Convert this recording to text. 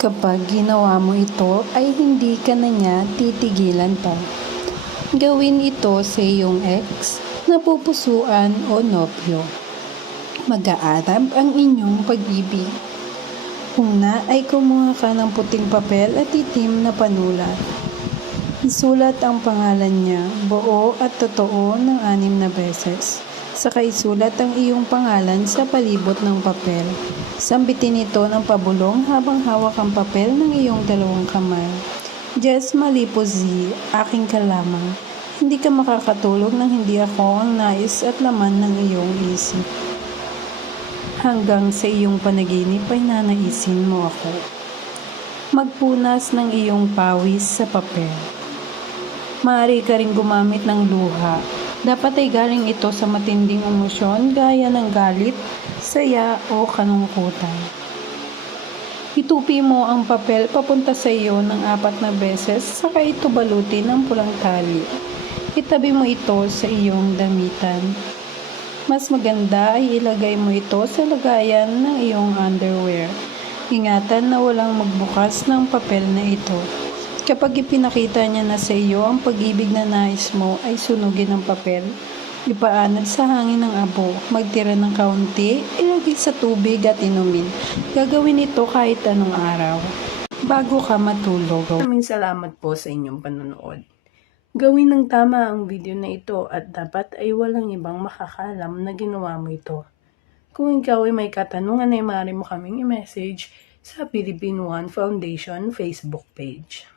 Kapag ginawa mo ito ay hindi ka na niya titigilan pa. Gawin ito sa iyong ex, napupusuan o nobyo. Mag-aarab ang inyong pag-ibig. Una ay kumuha ka ng puting papel at itim na panulat. Isulat ang pangalan niya, buo at totoo ng anim na beses. Saka isulat ang iyong pangalan sa palibot ng papel. Sambitin ito ng pabulong habang hawak ang papel ng iyong dalawang kamay. Jess Malipo Z, aking kalamang. Hindi ka makakatulog nang hindi ako ang nais at laman ng iyong isip. Hanggang sa iyong panaginip ay nanaisin mo ako. Magpunas ng iyong pawis sa papel. Maaari ka rin gumamit ng luha. Dapat ay galing ito sa matinding emosyon gaya ng galit, saya o kanungkutan. Itupi mo ang papel papunta sa iyo ng apat na beses saka ito balutin ng pulang tali. Itabi mo ito sa iyong damitan. Mas maganda ay ilagay mo ito sa lagayan ng iyong underwear. Ingatan na walang magbukas ng papel na ito. Kapag ipinakita niya na sa iyo ang pag-ibig na nais mo ay sunugin ang papel. Ipaanod sa hangin ng abo, magtira ng kaunti, ilagay sa tubig at inumin. Gagawin ito kahit anong araw. Bago ka matulog. Maraming salamat po sa inyong panonood. Gawin ng tama ang video na ito at dapat ay walang ibang makakalam na ginawa mo ito. Kung ikaw ay may katanungan ay maaari mo kaming i-message sa Philippine One Foundation Facebook page.